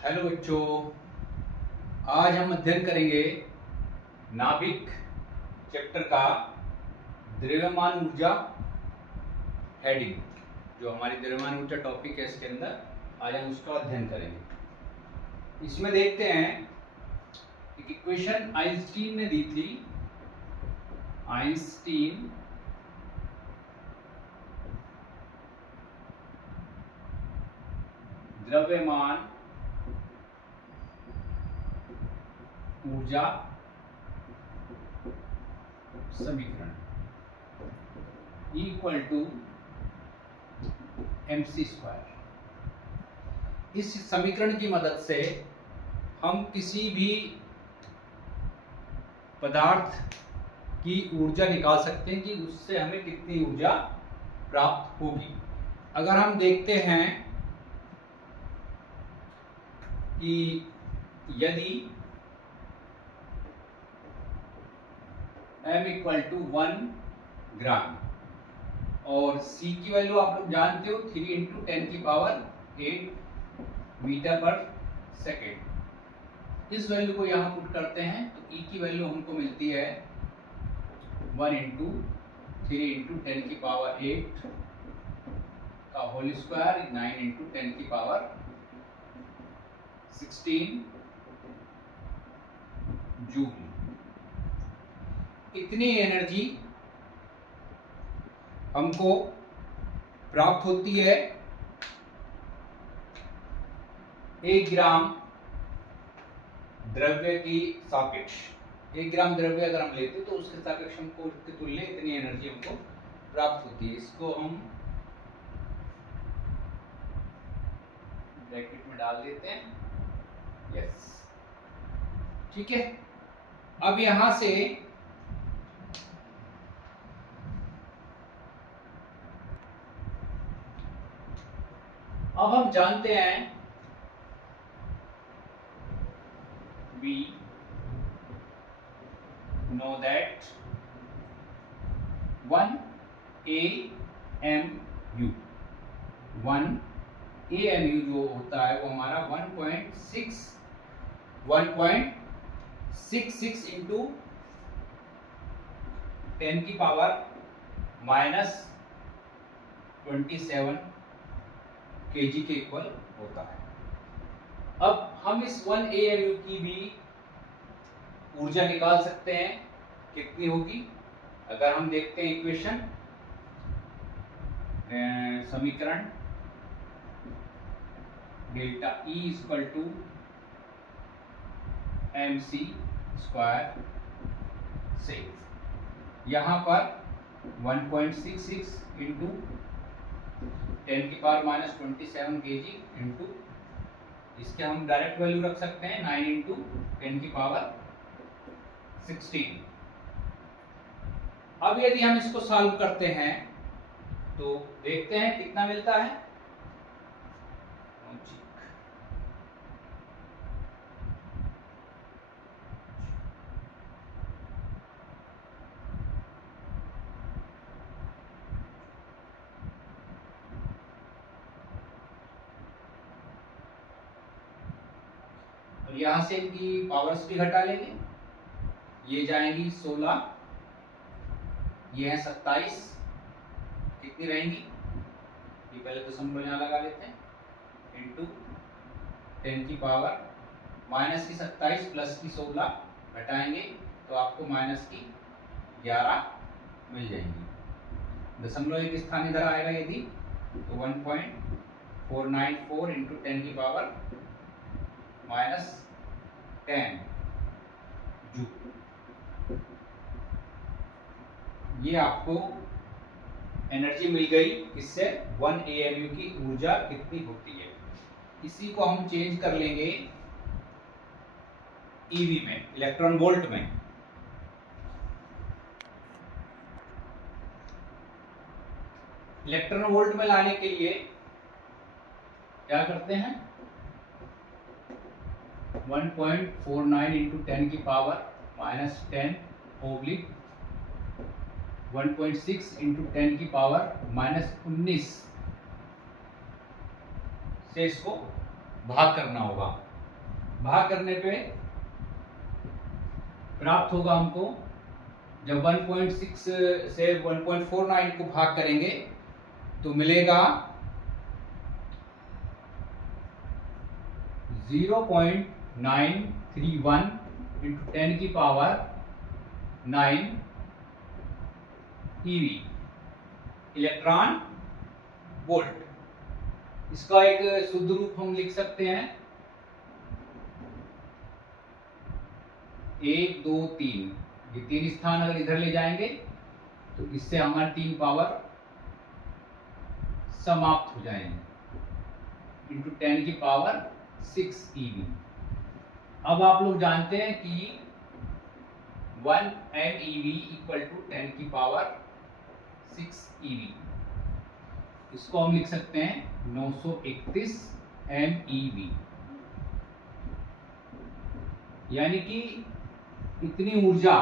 Hello बच्चों, आज हम अध्ययन करेंगे नाभिक चैप्टर का द्रव्यमान ऊर्जा हेडिंग। जो हमारी द्रव्यमान ऊर्जा टॉपिक है इसके अंदर आज हम उसका अध्ययन करेंगे। इसमें देखते हैं एक इक्वेशन आइंस्टीन ने दी थी। आइंस्टीन द्रव्यमान ऊर्जा समीकरण इक्वल टू mc स्क्वायर। इस समीकरण की मदद से हम किसी भी पदार्थ की ऊर्जा निकाल सकते हैं कि उससे हमें कितनी ऊर्जा प्राप्त होगी। अगर हम देखते हैं कि यदि m इक्वल टू 1 ग्राम और c की वैल्यू आप लोग जानते हो 3 इंटू 10 की पावर 8 मीटर पर सेकेंड। इस वैल्यू को यहाँ पुट करते हैं तो e की वैल्यू हमको मिलती है 1 इंटू 3 इंटू 10 की पावर 8 का होल स्क्वायर 9 इंटू 10 की पावर 16 जूल। इतनी एनर्जी हमको प्राप्त होती है 1 ग्राम द्रव्य की सापेक्ष। 1 ग्राम द्रव्य अगर हम लेते तो उसके सापेक्ष हमको उसके तुल्य इतनी एनर्जी हमको प्राप्त होती है। इसको हम ब्रैकेट में डाल देते हैं। यस, ठीक है। अब यहां से अब हम जानते हैं we know that 1 AMU जो होता है वो हमारा 1.66 इंटू 10 की पावर -27 kg के इक्वल होता है। अब हम इस 1 AMU की भी ऊर्जा निकाल सकते हैं, कितनी होगी। अगर हम देखते हैं इक्वेशन समीकरण delta E equal to mc square से यहाँ पर 1.66 इंटू 10 की पावर -27 kg इंटू इसके हम डायरेक्ट वैल्यू रख सकते हैं 9 इंटू 10 की पावर 16। अब यदि हम इसको सॉल्व करते हैं तो देखते हैं कितना मिलता है। और यहां से इनकी पावर्स भी घटा लेंगे। ये जाएंगी 16, ये है 27, कितनी रहेंगी ये पहले दशमलव यहाँ लगा लेते हैं इंटू 10 की पावर माइनस की 27 प्लस की 16 घटाएंगे तो आपको माइनस की 11 मिल जाएंगी। दशमलव एक स्थान इधर आएगा यदि तो 1.494 इंटू 10 की पावर -10 जूल। ये आपको एनर्जी मिल गई। इससे 1 AMU की ऊर्जा कितनी होती है। इसी को हम चेंज कर लेंगे EV में, इलेक्ट्रॉन वोल्ट में। इलेक्ट्रॉन वोल्ट में लाने के लिए क्या करते हैं 1.49 इंटू 10 की पावर -10 ओब्लिक 1.6 इंटू 10 की पावर -19 से इसको भाग करना होगा। भाग करने पे प्राप्त होगा हमको, जब 1.6 से 1.49 को भाग करेंगे तो मिलेगा 0.931 इंटू 10 की पावर 9 ईवी इलेक्ट्रॉन वोल्ट। इसका एक शुद्ध रूप हम लिख सकते हैं 1 2 3, ये 3 स्थान अगर इधर ले जाएंगे तो इससे हमारे 3 पावर समाप्त हो जाएंगे इंटू 10 की पावर 6 ईवी। अब आप लोग जानते हैं कि 1 MeV इक्वल टू 10 की पावर 6 EV। इसको हम लिख सकते हैं 931 MeV, यानी कि इतनी ऊर्जा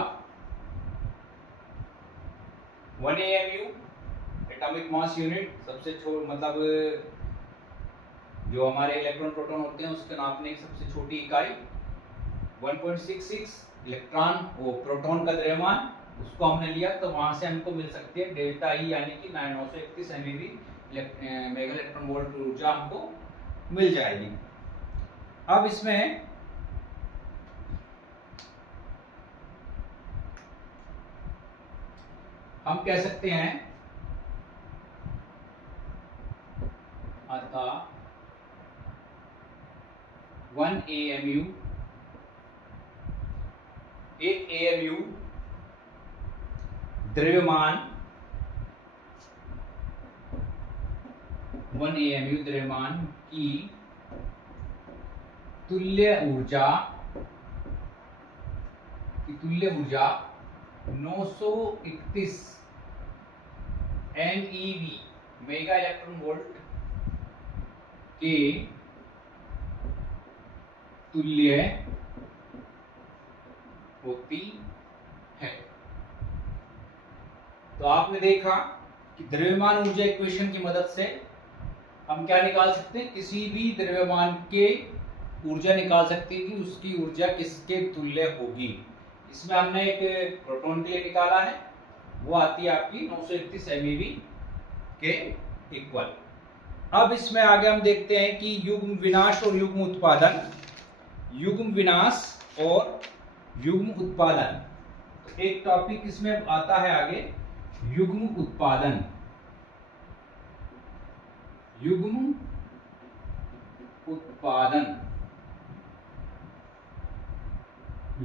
1 AMU एटॉमिक मास यूनिट, सबसे मतलब जो हमारे इलेक्ट्रॉन प्रोटॉन होते हैं उसके नापने की सबसे छोटी इकाई, 1.66 इलेक्ट्रॉन वो प्रोटॉन का द्रव्यमान, उसको हमने लिया तो वहां से हमको मिल सकती है डेल्टा ई, यानी कि 931 MeV मेगा इलेक्ट्रॉन वोल्ट ऊर्जा हमको मिल जाएगी। अब इसमें हम कह सकते हैं अतः 1 AMU, एक AMU द्रव्यमान, 1 AMU द्रव्यमान की तुल्य ऊर्जा 931 MeV मेगा इलेक्ट्रॉन वोल्ट के तुल्य होती है। तो आपने देखा कि द्रव्यमान ऊर्जा इक्वेशन की मदद से हम क्या निकाल सकते हैं, किसी भी द्रव्यमान के ऊर्जा निकाल सकते हैं कि उसकी ऊर्जा किसके तुल्य होगी। इसमें हमने एक प्रोटॉन के लिए निकाला है, वो आती है आपकी 931 MeV के इक्वल। अब इसमें आगे हम देखते हैं कि युग्म विनाश और युग्म उत्पादन, युग्म विनाश और युग्म उत्पादन। तो एक टॉपिक इसमें आता है आगे, युग्म उत्पादन। युग्म उत्पादन,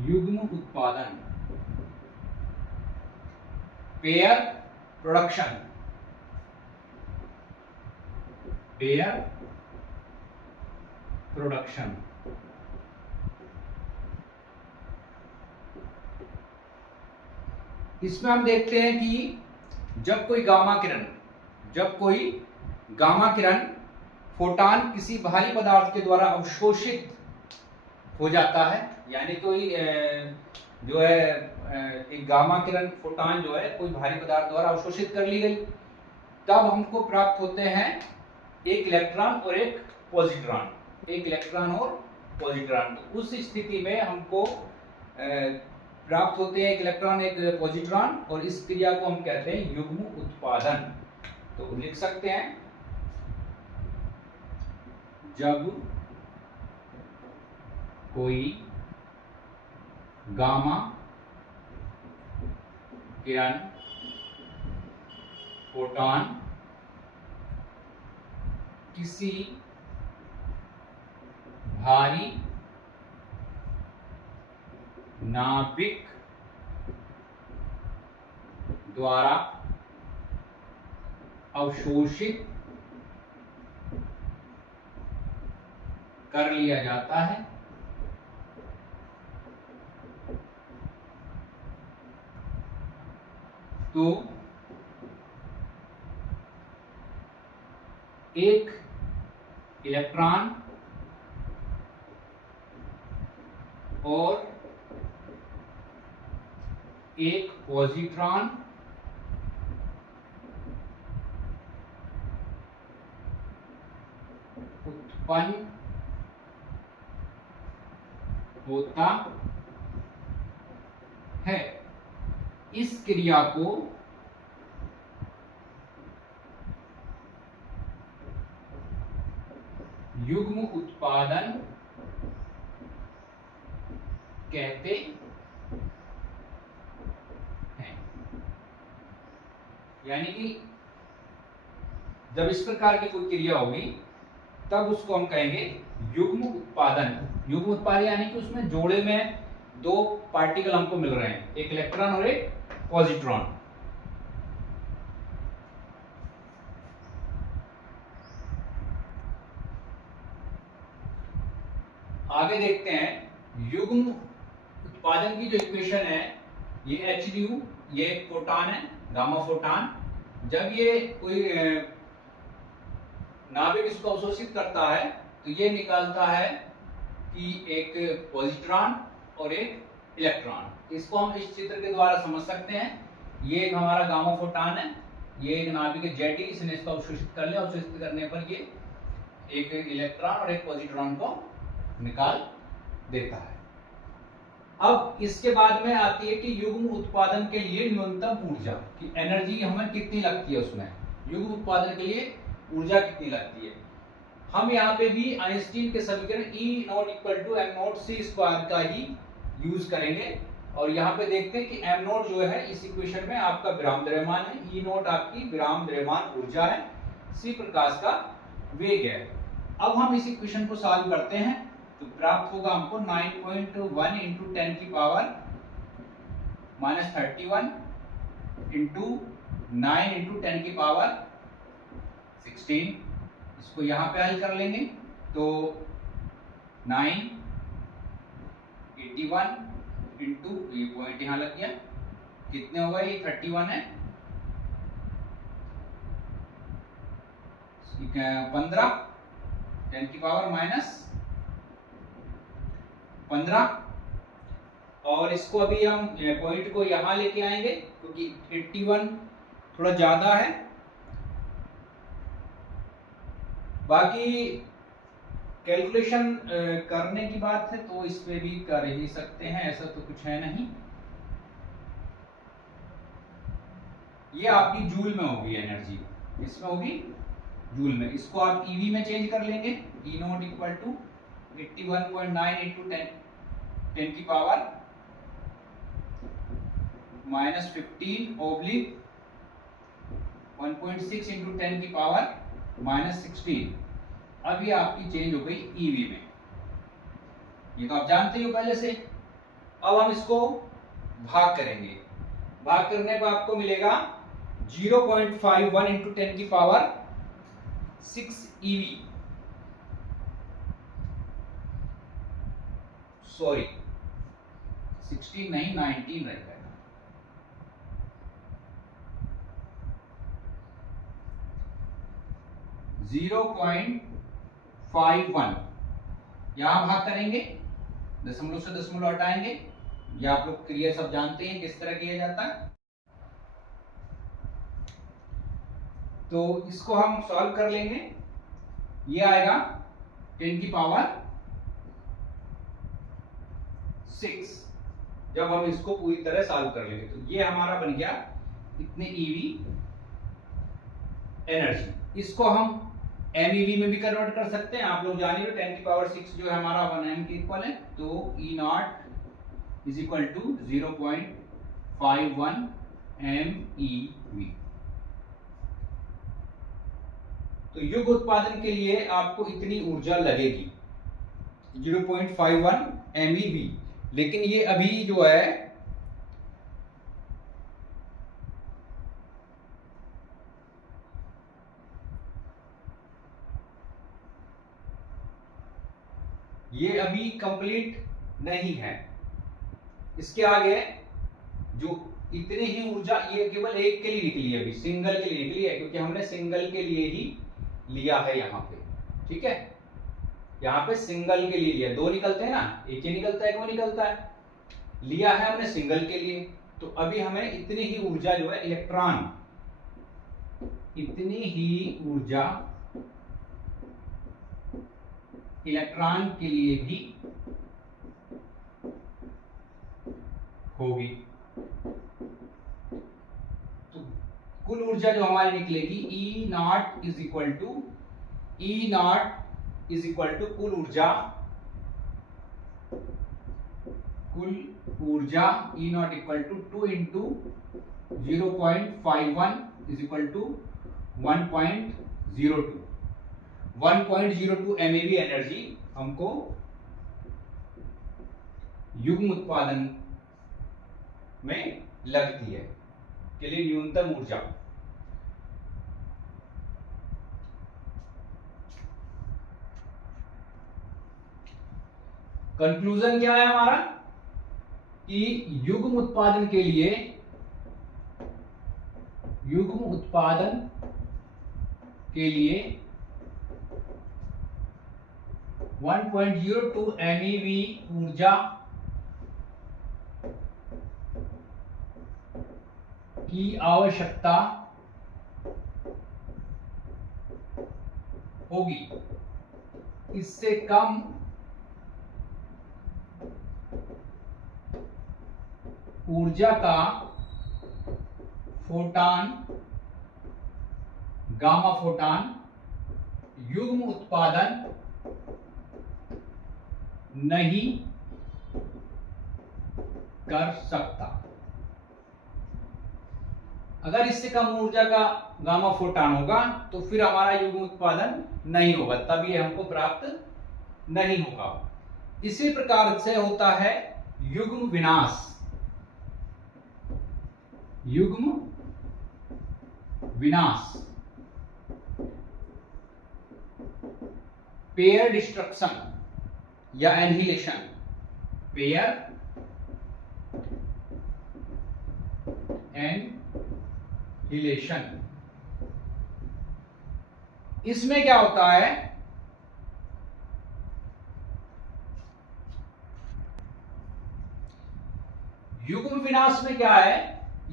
युग्म उत्पादन, पेयर प्रोडक्शन, पेयर प्रोडक्शन। इसमें हम देखते हैं कि जब कोई गामा किरण फोटॉन किसी भारी पदार्थ के द्वारा अवशोषित हो जाता है, यानी कोई जो है एक गामा किरण फोटॉन जो है कोई भारी पदार्थ द्वारा अवशोषित कर ली गई, तब हमको प्राप्त होते हैं एक इलेक्ट्रॉन और एक पॉजिट्रॉन, एक इलेक्ट्रॉन और पॉजिट्रॉन। तो उस स्थिति में हमको प्राप्त होते हैं एक इलेक्ट्रॉन एक पॉजिट्रॉन, और इस क्रिया को हम कहते हैं युग्म उत्पादन। तो लिख सकते हैं जब कोई गामा किरण फोटॉन किसी भारी नाभिक द्वारा अवशोषित कर लिया जाता है, तो एक इलेक्ट्रॉन और एक पॉजिट्रॉन उत्पन्न होता है। इस क्रिया को युग्म उत्पादन कहते हैं। यानी कि जब इस प्रकार की कोई क्रिया होगी तब उसको हम कहेंगे युग्म उत्पादन। युग्म उत्पादन यानी कि उसमें जोड़े में दो पार्टिकल हमको मिल रहे हैं, एक इलेक्ट्रॉन और एक पॉजिट्रॉन। आगे देखते हैं युग्म उत्पादन की जो इक्वेशन है, ये HU, ये एक फोटॉन है, गामा फोटॉन। जब ये कोई नाभिक इसको अवशोषित करता है तो ये निकालता है कि एक पॉजिट्रॉन और एक इलेक्ट्रॉन। इसको हम इस चित्र के द्वारा समझ सकते हैं। ये एक हमारा गामा फोटॉन है, ये एक नाभिक ZE, इसने इसको अवशोषित कर लिया। अवशोषित करने पर ये एक इलेक्ट्रॉन और एक पॉजिट्रॉन को निकाल देता है। अब इसके बाद में आती है कि युग्म उत्पादन के लिए न्यूनतम ऊर्जा की एनर्जी हमें कितनी लगती है। उसमें युग्म उत्पादन के लिए ऊर्जा कितनी लगती है। हम यहाँ पे भी आइंस्टीन के समीकरण E0 = mc² का ही यूज करेंगे। और यहाँ पे देखते हैं कि m0 जो है इस इक्वेशन में आपका विराम द्रव्यमान है, E0 आपकी विराम द्रव्यमान ऊर्जा है, c प्रकाश का वेग है। अब हम इस इक्वेशन को सॉल्व करते हैं तो प्राप्त होगा हमको 9.1 × 10⁻³ -31 × 9 × 10⁻16। इसको यहाँ पे हल कर लेंगे तो 9 81 इंटू, ये पॉइंट यहाँ लग गया, कितने होगा, ये 31 है, 15 10⁻⁻15। और इसको अभी हम पॉइंट को यहाँ लेके आएंगे क्योंकि 81 थोड़ा ज्यादा है। बाकी कैलकुलेशन करने की बात है तो इस पे भी कर ही सकते हैं, ऐसा तो कुछ है नहीं। ये आपकी जूल में होगी एनर्जी, इसमें होगी जूल में। इसको आप ईवी में चेंज कर लेंगे। E0 = 81.9 × 10⁻⁻15/16। अब ये आपकी चेंज हो गई ईवी में, ये तो आप जानते हो पहले से। अब हम इसको भाग करेंगे। भाग करने पर आपको मिलेगा 0.51 × 10⁻6 EV, सॉरी 16 नहीं 19 रहेगा। 0.51 यहां भाग करेंगे, दशमलव से दशमलव हटाएंगे। ये आप लोग क्लियर सब जानते हैं किस तरह किया जाता है। तो इसको हम सॉल्व कर लेंगे। ये आएगा 10⁻6 जब हम इसको पूरी तरह सॉल्व कर लेंगे तो ये हमारा बन गया इतने ईवी एनर्जी। इसको हम MeV में भी कन्वर्ट कर सकते हैं। आप लोग जानिए 10⁻6 जो है हमारा 1 M के इक्वल है, तो E0 = 0.51 MeV। तो युग उत्पादन के लिए आपको इतनी ऊर्जा लगेगी 0.51 MeV। लेकिन ये अभी जो है ये अभी कंप्लीट नहीं है। इसके आगे जो इतनी ही ऊर्जा, ये केवल एक के लिए निकली है, अभी सिंगल के लिए निकली है, क्योंकि हमने सिंगल के लिए ही लिया है यहाँ पे। ठीक है, यहाँ पे सिंगल के लिए लिया, दो निकलते हैं ना, एक ही निकलता है एक वो निकलता है, लिया है हमने सिंगल के लिए। तो अभी हमें इतनी ही ऊर्जा जो है इलेक्ट्रॉन, इतनी ही ऊर्जा इलेक्ट्रॉन के लिए भी होगी। तो कुल ऊर्जा जो हमारी निकलेगी E naught is equal to कुल ऊर्जा E naught equal to 2 into 0.51 is equal to 1.02 MeV energy हमको युग्म उत्पादन में लगती है के लिए न्यूनतम ऊर्जा। कंक्लूजन क्या है हमारा कि युग्म उत्पादन के लिए 1.02 MeV ऊर्जा की आवश्यकता होगी। इससे कम ऊर्जा का गामा फोटॉन युग्म उत्पादन नहीं कर सकता। अगर इससे कम ऊर्जा का गामा फोटॉन होगा तो फिर हमारा युग्म उत्पादन नहीं होगा, तब ये हमको प्राप्त नहीं होगा। इसी प्रकार से होता है युग्म विनाश, पेयर डिस्ट्रक्शन या एनहिलेशन। इसमें क्या होता है, युग्म विनाश में क्या है,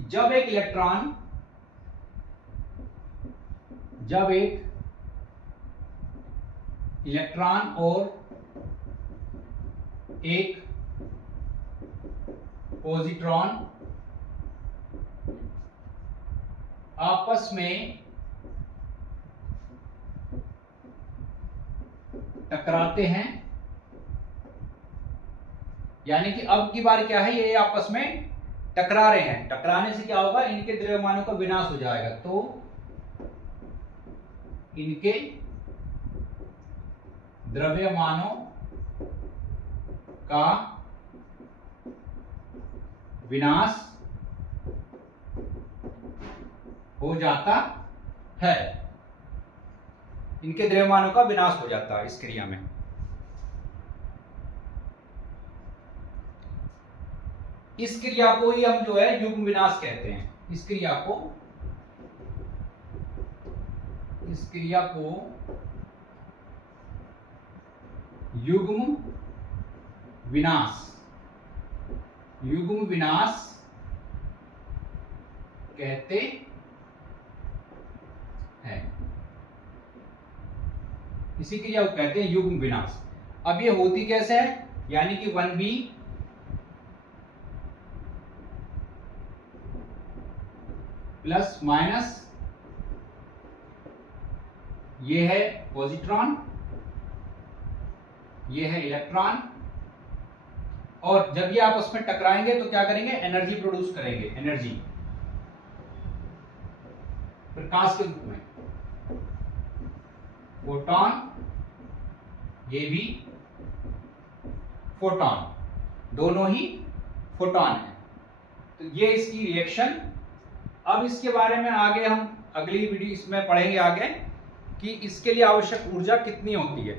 जब एक इलेक्ट्रॉन और एक पॉजिट्रॉन आपस में टकराते हैं, यानी कि अब की बार क्या है, ये आपस में टकरा रहे हैं। टकराने से क्या होगा, इनके द्रव्यमानों का विनाश हो जाएगा। तो इनके द्रव्यमानों का विनाश हो जाता है। इनके द्रव्यमानों का विनाश हो जाता है इस क्रिया में। इस क्रिया को ही हम जो है युग्म विनाश कहते हैं। इस क्रिया को युग्म विनाश कहते हैं। इसी क्रिया को कहते हैं युग्म विनाश। अब ये होती कैसे है, यानी कि 1V प्लस माइनस, ये है पॉजिट्रॉन, ये है इलेक्ट्रॉन, और जब ये आपस में टकराएंगे तो क्या करेंगे, एनर्जी प्रोड्यूस करेंगे। एनर्जी प्रकाश के रूप में, फोटॉन, ये भी फोटॉन, दोनों ही फोटॉन है। तो ये इसकी रिएक्शन। अब इसके बारे में आगे हम अगली वीडियो इसमें पढ़ेंगे आगे कि इसके लिए आवश्यक ऊर्जा कितनी होती है।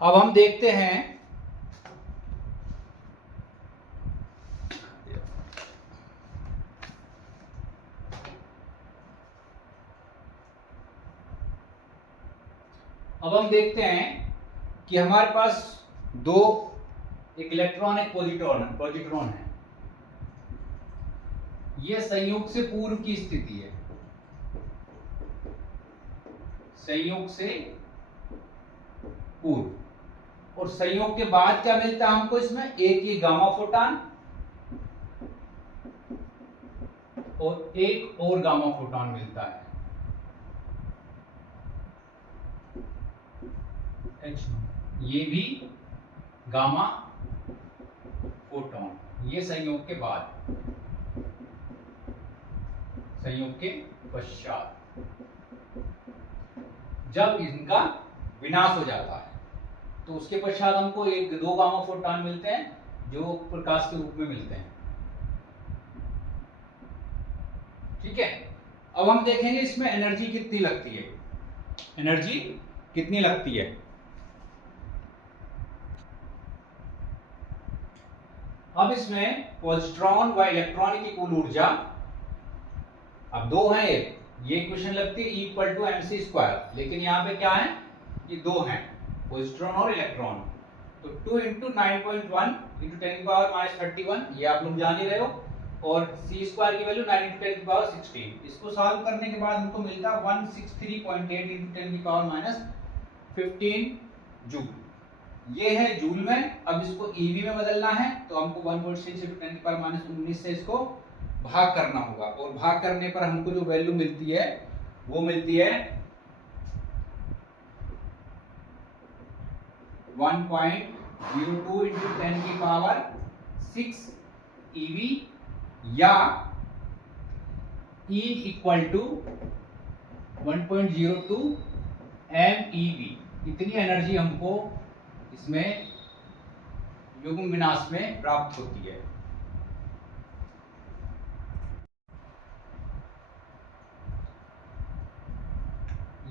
अब हम देखते हैं कि हमारे पास दो, एक इलेक्ट्रॉन एक पॉजिट्रॉन है। यह संयोग से पूर्व की स्थिति है। संयोग से पूर्व और संयोग के बाद क्या मिलता है हमको इसमें, एक ये गामा फोटॉन और एक और गामा फोटॉन मिलता है H, ये भी गामा फोटॉन, ये संयोग के बाद, संयोग के पश्चात जब इनका विनाश हो जाता है तो उसके पश्चात हमको एक दो गामा फोटॉन मिलते हैं जो प्रकाश के रूप में मिलते हैं। ठीक है, अब हम देखेंगे इसमें एनर्जी कितनी लगती है, एनर्जी कितनी लगती है। अब इसमें पॉजिट्रॉन व इलेक्ट्रॉन की कुल ऊर्जा, अब दो है, ये इक्वेशन लगती है E=mc², लेकिन यहाँ पे क्या है, ये दो हैं, पॉजिट्रॉन और इलेक्ट्रॉन, तो 2 × 9.1 × 10⁻31, ये आप लोग जान ही रहे हो, और c² की वैल्यू 9 × 10⁻16। इसको सॉल्व करने के बाद हमको मिलता है 163.8 × 10⁻15 जूल। ये है जूल में। अब इसको ईवी में बदलना है तो हमको 1.6 × 10⁻19 से इसको भाग करना होगा, और भाग करने पर हमको जो वैल्यू मिलती है वो मिलती है 1.02 × 10⁻6 ईवी, या E = 1.02 MeV। इतनी एनर्जी हमको इसमें युग्म विनाश में प्राप्त होती है।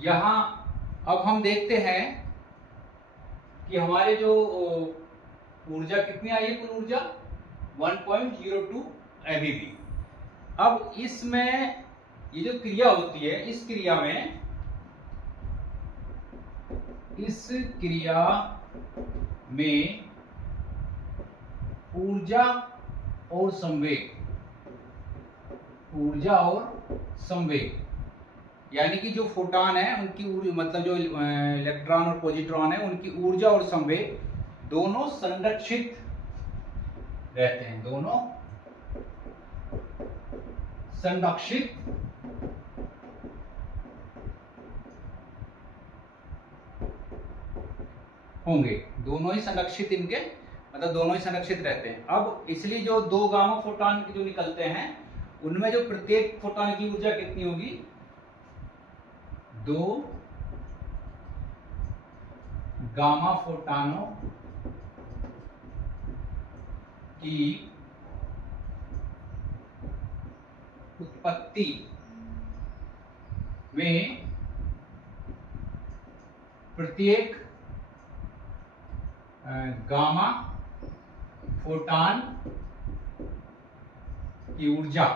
यहां अब हम देखते हैं कि हमारे जो ऊर्जा कितनी आई है, कुल ऊर्जा 1.02 MeV। अब इसमें ये जो क्रिया होती है, इस क्रिया में ऊर्जा और संवेग, यानी कि जो फोटॉन है उनकी मतलब जो इलेक्ट्रॉन और पॉजिट्रॉन है उनकी ऊर्जा और संवेग दोनों संरक्षित रहते हैं, दोनों संरक्षित होंगे, दोनों ही संरक्षित, इनके मतलब दोनों ही संरक्षित रहते हैं। अब इसलिए जो दो गामा फोटॉन की जो निकलते हैं उनमें जो प्रत्येक फोटॉन की ऊर्जा कितनी होगी, दो गामा फोटॉनों की उत्पत्ति में प्रत्येक गामा फोटॉन की ऊर्जा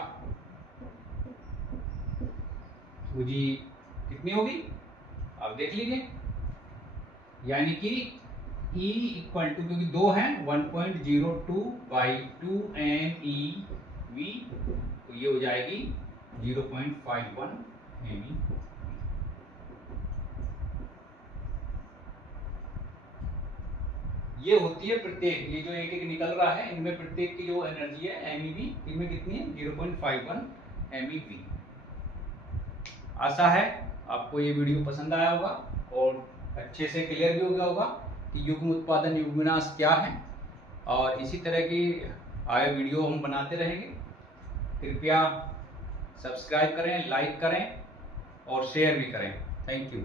कितनी होगी आप देख लीजिए, यानी कि E = क्योंकि दो हैं 1.02/2 MeV, तो ये हो जाएगी 0.51 MeV। ये होती है प्रत्येक, ये जो एक एक निकल रहा है इनमें प्रत्येक की जो एनर्जी है MeV, इनमें कितनी है 0.51 MeV। आशा है आपको ये वीडियो पसंद आया होगा और अच्छे से क्लियर भी हो गया होगा कि युग्म उत्पादन युग्म विनाश क्या है, और इसी तरह की आगे वीडियो हम बनाते रहेंगे। कृपया सब्सक्राइब करें, लाइक करें और शेयर भी करें। Thank you.